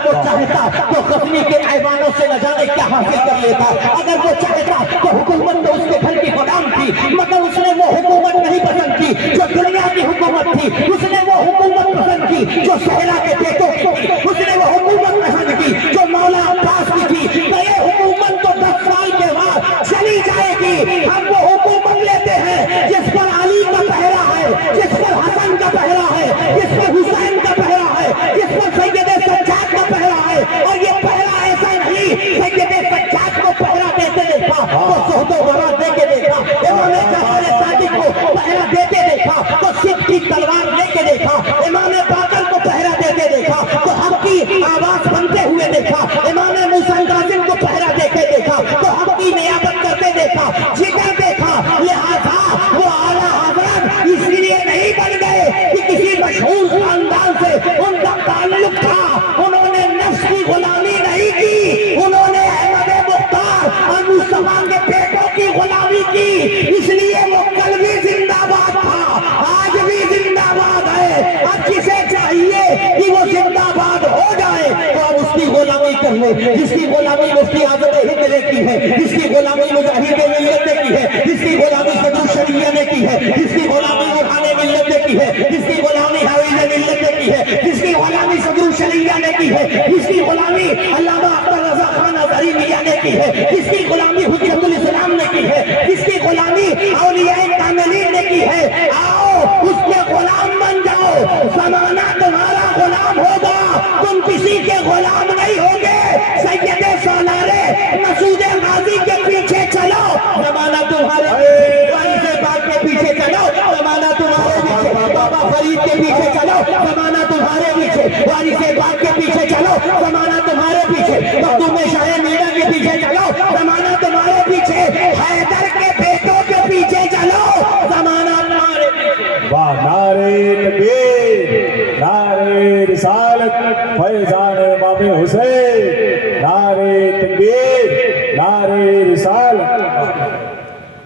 اگر وہ چاہتا تو غزنی کے ایوانوں سے نہ جانے کیا حاصل کر لیتا، اگر وہ چاہتا تو حکومت تو اس کے گھر کی غلام تھی، مگر اس نے وہ حکومت نہیں پسند کی جو دنیا کی حکومت تھی، اس نے وہ حکومت پسند کی جو صحرا کے بیٹوں کی تھی، اس نے وہ حکومت پسند کی جو مولا عباس کی تھی۔ کہ یہ حکومت تو 10 سال کے بعد چلی جائے گی، ہم وہ حکومت لیتے ہیں جس پر علی کا پہرا ہے، جس پر حسن کا پہرا ہے، جس پر حسین کا پہرا ہے، جس پر سید سجاد کا پہرا ہے۔ اور یہ پہرا ایسا نہیں سید سجاد کو پہرا دیتے دیکھا تو صحبت و برات دے کے دیکھا، امام جعفر صادق کو پہرا دیتے دیکھا تو سکھ کی تلوار لے کے دیکھا، امام باقر کو پہرا دیتے دیکھا تو حق کی آواز بنتے ہوئے دیکھا، امام موسیٰ کاظم کو پہرا دیتے دیکھا تو حق کی نیابت کرتے دیکھا، جگر دیکھا۔ لہذا وہ اعلیٰ حضرت اس لیے نہیں بن گئے کہ کسی مشہور خاندان سے ان کا تعلق تھا، انہوں نے نفس کی غلامی نہیں کی، انہوں نے احمد مختار اور مصطفیٰ کے بیٹوں کی غلامی کی، اس لیے وہ کل بھی زندہ باد تھا، آج بھی زندہ باد ہے۔ اب جسے چاہیے کہ وہ زندہ باد ہو جائے تو اب اس کی غلامی کر لے، جس کی غلامی مفتی اعظم ہند نے کی ہے، جس کی غلامی مجاہد ملت نے کی ہے، جس کی غلامی صدر شریعہ نے کی ہے، جس کی غلامی روحان ملت نے کی ہے، جس کی غلامی حویل ملت نے کی ہے، جس کی غلامی صدر شریعہ نے کی ہے، جس کی غلامی علامہ اختر رضا خان اظہری میاں نے کی ہے، جس کی غلامی حجت الاسلام نے کی ہے، جس کی غلامی اولیاء کاملین نے کی ہے۔ آؤ اس کے غلام بن جاؤ، زمانہ تمہارا غلام ہوگا، تم کسی کے غلام نہیں ہوگے۔ سید سالارے مسعود غازی کے پیچھے چلو، زمانہ تمہارے وارث پاک کے پیچھے چلو، زمانہ تمہارے پیچھے، بابا فرید کے پیچھے چلو، زمانہ تمہارے پیچھے، وارث پاک کے پیچھے چلو، زمانہ تمہارے پیچھے، مخدوم شاہ میرا کے پیچھے چلو، زمانہ تمہارے پیچھے، حیدر کے بیٹوں کے پیچھے چلو، زمانہ تمہارے پیچھے۔ واہ، نعرہ تکبیر، نعرہ رسالت، فیضان امام حسین، نعرہ تکبیر، نعرہ رسالت۔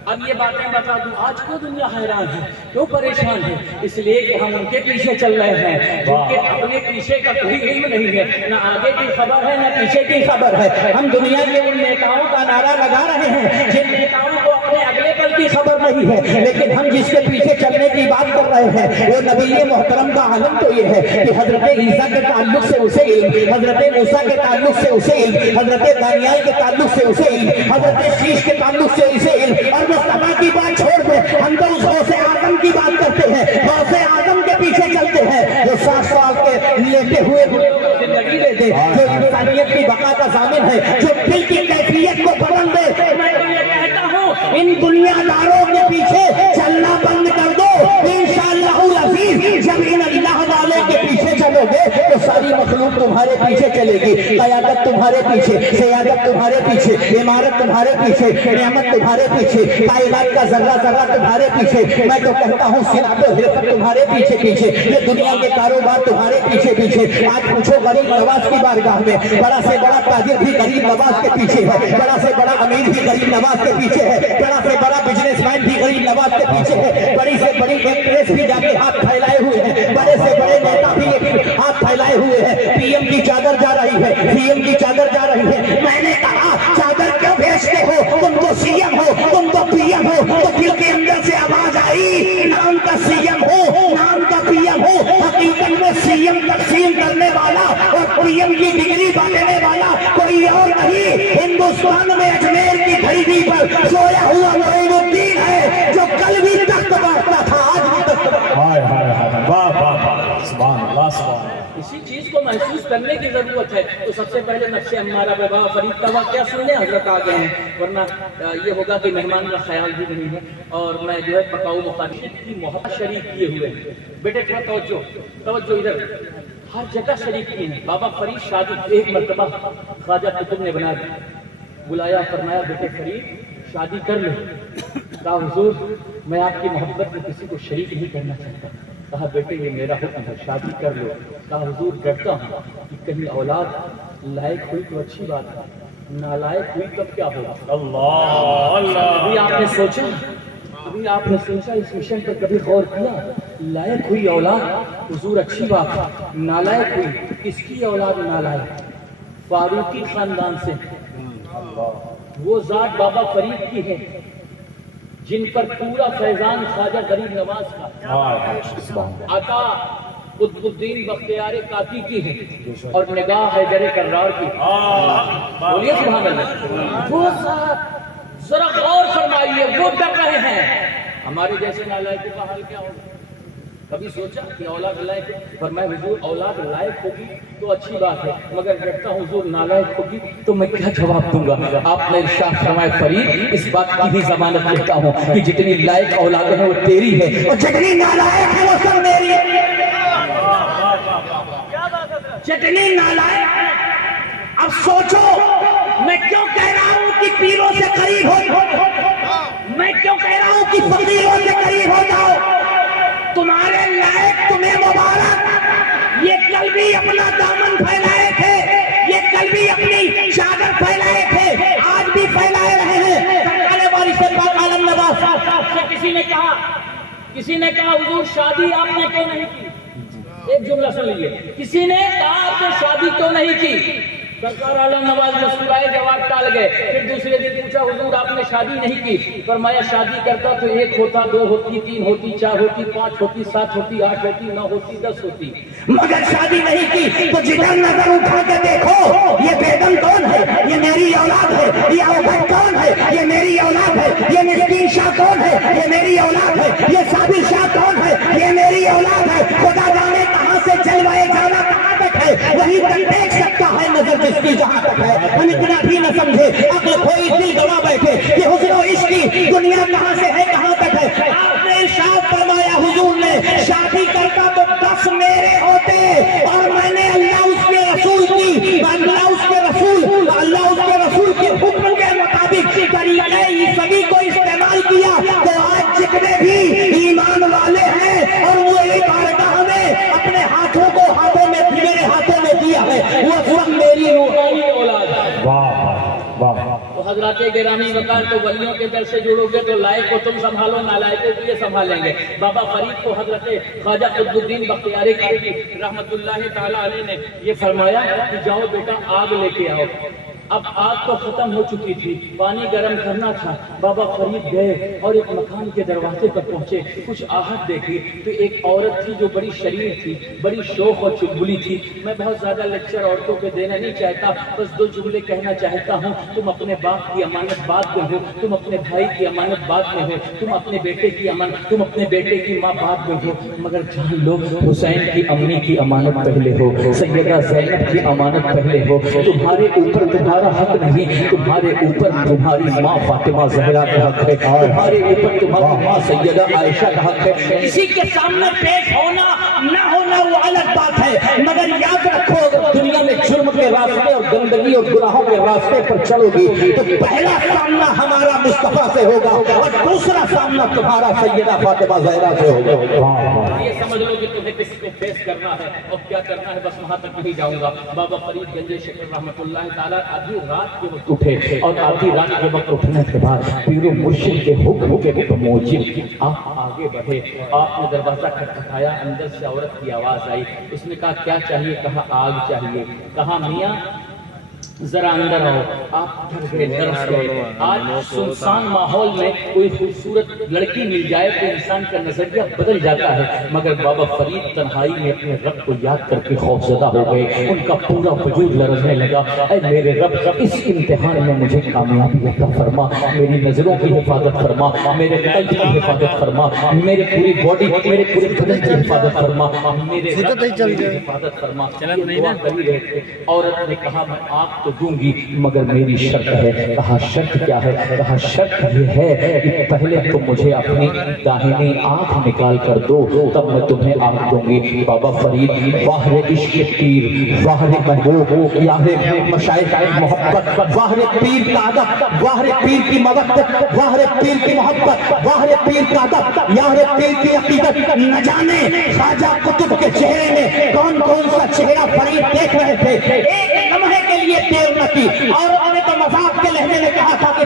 اب یہ باتیں بتا دوں، آج کیوں دنیا حیران ہے، کیوں پریشان ہے؟ اس لیے کہ ہم ان کے پیچھے چل رہے ہیں جن کے اپنے پیچھے کا کوئی علم نہیں ہے، نہ آگے کی خبر ہے نہ پیچھے کی خبر ہے۔ ہم دنیا کے ان نیتاؤں کا نعرہ لگا رہے ہیں جن نیتاؤں کو اپنے اگلے پل کی خبر نہیں ہے، لیکن ہم جس کے پیچھے چلنے کی بات کر رہے ہیں وہ نبی محترم کا عالم تو یہ ہے کہ حضرت عیسیٰ کے تعلق سے اسے علم، حضرت موسیٰ کے تعلق سے اسے علم، حضرت دانیال کے تعلق سے اسے علم، حضرت شیش کے تعلق سے اسے علم۔ اور مصطفیٰ کی بات چھوڑ دے، ہم تو اس غوث اعظم کی بات کرتے ہیں، غوث اعظم کے پیچھے چلتے ہیں جو 7 سال کے لیتے ہوئے زندگی دے دے، جو انسانیت کی بقا کا ضامن ہے، جو دل کی کیفیت کو بدل دے۔ میں تو یہ کہتا ہوں ان دنیا داروں کے پیچھے چلنا بند کر دو، انشاءاللہ العزیز جب ان اللہ والے کے پیچھے چلو گے تو ساری مخلوق تمہارے پیچھے چلے گی، قیادت تمہارے پیچھے، سیادت تمہارے پیچھے، عمارت تمہارے پیچھے، نعمت تمہارے پیچھے، کائنات کا ذرہ ذرہ تمہارے پیچھے۔ میں تو کہتا ہوں صنعت و حرفت تمہارے پیچھے پیچھے، یہ دنیا کے کاروبار تمہارے پیچھے پیچھے۔ آج پوچھو غریب نواز کی بارگاہ میں، بڑا سے بڑا تاجر بھی غریب نواز کے پیچھے ہے، بڑا سے بڑا امیر بھی غریب نواز کے پیچھے ہے، بڑا سے بڑا بزنس مین بھی غریب نواز کے پیچھے ہے، بڑی سے بڑی ایکٹریس بھی جا کے ہاتھ پھیلائے ہوئے ہیں، بڑے سے بڑے نیتا بھی ہاتھ پھیلائے ہوئے ہیں۔ پی ایم کی چادر جا رہی ہے، سی ایم کی چادر جا رہی ہے۔ میں نے کہا چادر کیوں بھیجتے ہو، تم تو سی ایم ہو، تم تو پی ایم ہو، تو دل کے اندر سے آواز آئی نام کا سی ایم ہو، نام کا پی ایم ہو، حقیقت میں سی ایم تقسیم کرنے والا اور پی ایم کی ڈگری بانٹنے والا کوئی اور نہیں، ہندوستان میں اجمیر کی دھرتی پر سویا ہوا معین الدین ہے جو کل بھی تخت بانٹتا تھا، آج بھی تخت بانٹتا ہے۔ واہ واہ واہ، سبحان اللہ، سبحان اللہ۔ اسی چیز کو محسوس کرنے کی ضرورت ہے، تو سب سے پہلے نفس امارہ پہ بابا فرید کا واقعہ سننے حضرت آ گئے ہیں، ورنہ یہ ہوگا کہ مہمان کا خیال بھی نہیں ہے اور میں جو ہے پکاؤ مخالفت کی محبت شریک کیے ہوئے ہیں۔ بیٹے تھوڑا توجہ ادھر، ہر جگہ شریک کیے ہیں۔ بابا فرید شادی ایک مرتبہ خواجہ قطب نے بنا دی، بلایا، فرمایا بیٹے فرید شادی کر لو۔ کہا حضور میں آپ کی محبت میں کسی کو شریک نہیں کرنا چاہتا۔ کہا بیٹے یہ میرا حکم ہے، شادی کر لو۔ کہا حضور ڈرتا ہوں کہ کہیں اولاد لائق ہوئی تو اچھی بات ہے، نالائق ہوئی تب کیا ہوگا؟ اللہ اللہ، ابھی آپ نے سوچا اس مشن پر کبھی غور کیا؟ لائق ہوئی اولاد حضور اچھی بات ہے، نالائق ہوئی، کس کی اولاد نالائق؟ فاروقی خاندان سے، وہ ذات بابا فرید کی ہے جن پر پورا فیضان خواجہ غریب نواز کا، عطا قطب الدین بختیار کاکی کی ہے، اور نگاہ حیدر کرار کی۔ بولیے سبحان اللہ۔ وہ ذات، ذرا غور فرمائیے، وہ ڈر رہے ہیں، ہمارے جیسے نالائقوں کا حال کیا ہوگا؟ کبھی سوچا کہ اولاد لائق؟ فرمایا حضور اولاد لائق ہوگی تو اچھی بات ہے، مگر ڈرتا ہوں حضور نالائق ہوگی تو میں کیا جواب دوں گا؟ آپ نے ارشاد فرمایا فرید اس بات کی بھی ضمانت دیتا ہوں کہ جتنی لائق اولادیں ہیں وہ تیری ہے اور جتنی نالائق ہے وہ سب میری ہے۔ جتنی نالائق ہے، اب سوچو میں کیوں کہہ رہا ہوں کہ پیروں سے قریب ہو، میں کیوں کہہ رہا ہوں کہ فقیروں سے قریب ہو جاؤ؟ تمہارے لائق تمہیں مبارک، یہ کل بھی اپنا دامن پھیلائے تھے، یہ کل بھی اپنی چادر پھیلائے تھے، آج بھی پھیلائے رہے ہیں۔ سرکار وارث پاک عالم نواز صاحب سے کسی نے کہا حضور شادی آپ نے کیوں نہیں کی؟ ایک جملہ سن لیجیے، کسی نے کہا آپ نے شادی کیوں نہیں کی؟ سرکار عالم نواز مسکرائے، جواب ٹال گئے۔ پھر دوسرے دن پوچھا حضور آپ نے شادی نہیں کی؟ فرمایا شادی کرتا تو 1 ہوتا، 2 ہوتی، 3 ہوتی، 4 ہوتی، 5 ہوتی، 7 ہوتی، 8 ہوتی، 9 ہوتی، 10 ہوتی، مگر شادی نہیں کی۔ تو جدھر نظر اٹھا کے دیکھو، یہ بیگم کون ہے؟ یہ میری اولاد ہے۔ یہ عوبت کون ہے؟ یہ میری اولاد ہے۔ یہ مسکین شاہ کون ہے؟ یہ میری اولاد ہے۔ یہ صابر شاہ کون ہے؟ یہ میری اولاد ہے۔ خدا جانے کہاں سے جلوائے جانا کہاں تک ہے، وہی تک دیکھ سکتا ہے نظر جس کی جہاں تک ہے۔ ہم اتنا بھی نہ سمجھے، عقل کھوئی دل گوا بیٹھے کہ حسن و عشق کی دنیا کہاں سے ہے کہاں تک ہے۔ آپ نے ارشاد فرمایا حضور نے شادی کرتا تو 10 میرے ہوتے، اور میں نے اللہ اس کے رسول کے حکم کے مطابق طریقہ عیسوی کو استعمال کیا، تو آج جتنے بھی ایمان والے ہیں اور وہ بارگاہ میں اپنے ہاتھوں کو میرے ہاتھوں میں دیا ہے، وہ سب میری روحانی اولاد ہے۔ تو حضرات گرامی وقار، تو ولیوں کے در سے جڑو گے تو لائق کو تم سنبھالو، نالائقوں کو یہ سنبھالیں گے۔ بابا فرید کو حضرت خواجہ قطب الدین بختیار کاکی رحمت اللہ تعالی علیہ نے یہ فرمایا کہ جاؤ بیٹا آگ لے کے آؤ۔ اب آگ تو ختم ہو چکی تھی، پانی گرم کرنا تھا۔ بابا فرید گئے اور ایک مکان کے دروازے پر پہنچے، کچھ آہٹ دیکھی تو ایک عورت تھی جو بڑی شریر تھی، بڑی شوخ اور چلبلی تھی۔ میں بہت زیادہ لیکچر عورتوں کے دینا نہیں چاہتا، بس 2 جملے کہنا چاہتا ہوں۔ تم اپنے باپ کی امانت بات میں ہو، تم اپنے بھائی کی امانت بات میں ہو، تم اپنے بیٹے کی تم اپنے بیٹے کی ماں بات میں ہو، مگر جان لو حسین کی امی کی امانت پہلے ہو، سیدہ زینب کی امانت پہلے ہو۔ تمہارے اوپر تمہارا حق نہیں، تمہارے اوپر تمہاری ماں فاطمہ زہرا کا حق ہے، تمہارے اوپر تمہاری ماں سیدہ عائشہ کا حق ہے۔ کسی کے سامنے پیش ہونا نہ ہونا وہ الگ بات ہے، مگر یاد رکھو دنیا میں جرم کے راستے اور گندگی اور گناہوں کے راستے پر چلو گی تو پہلا سامنا ہمارا مصطفیٰ سے ہوگا اور دوسرا سامنا تمہارا سیدہ فاطمہ زہرا سے ہوگا۔ یہ سمجھ لو کہ تمہیں کسی کو فیس کرنا ہے اور کیا کرنا ہے، بس وہاں تک نہیں جاؤں گا۔ بابا فرید گنج شکر رحمت اللہ تعالیٰ آدھی رات کے وقت اٹھے، اور آدھی رات کے وقت اٹھنے کے بعد پیر و مرشد کے حکم کے موجب آپ آگے بڑھے۔ آپ نے دروازہ کھٹکھٹایا، اندر سے عورت کی آواز آئی، اس نے کہا کیا چاہیے؟ کہا آگ چاہیے۔ کہا میاں ذرا اندر آؤ۔ آپ ڈر گئے، درس گئے۔ آج سنسان ماحول میں کوئی خوبصورت لڑکی مل جائے تو انسان کا نظریہ بدل جاتا ہے، مگر بابا فرید تنہائی میں اپنے رب کو یاد کر کے خوفزدہ ہو گئے، ان کا پورا وجود لرزنے لگا۔ اے میرے رب، اس امتحان میں مجھے کامیابی عطا فرما، میری نظروں کی حفاظت فرما، میرے قلب کی حفاظت فرما، میرے پوری باڈی، میرے پورے بدن کی حفاظت فرما، میرے رب کی حفاظت فرما۔ عورت نے کہا میں آپ تو دوں گی مگر میری شرط ہے۔ کہا شرط کیا ہے؟ کہا شرط یہ ہے کہ پہلے تم مجھے اپنی داہنی آنکھ نکال کر دو، تب میں تمہیں آنکھ دوں گی۔ بابا فرید واہر عشق پیر، واہر محبوب، یاہر مشائخ محبت، واہر پیر کا ادب، واہر پیر کی مودت، واہر پیر کی محبت، واہر پیر کا ادب، یاہر پیر کی عقیدت۔ نہ جانے خواجہ قطب کے چہرے میں کون کون سا چہرہ فرید دیکھ رہے تھے، ایک لمحے کے لیے دیر نہ کی۔ اور انہوں نے تو مذاق کے لہجے میں کہا تھا کہ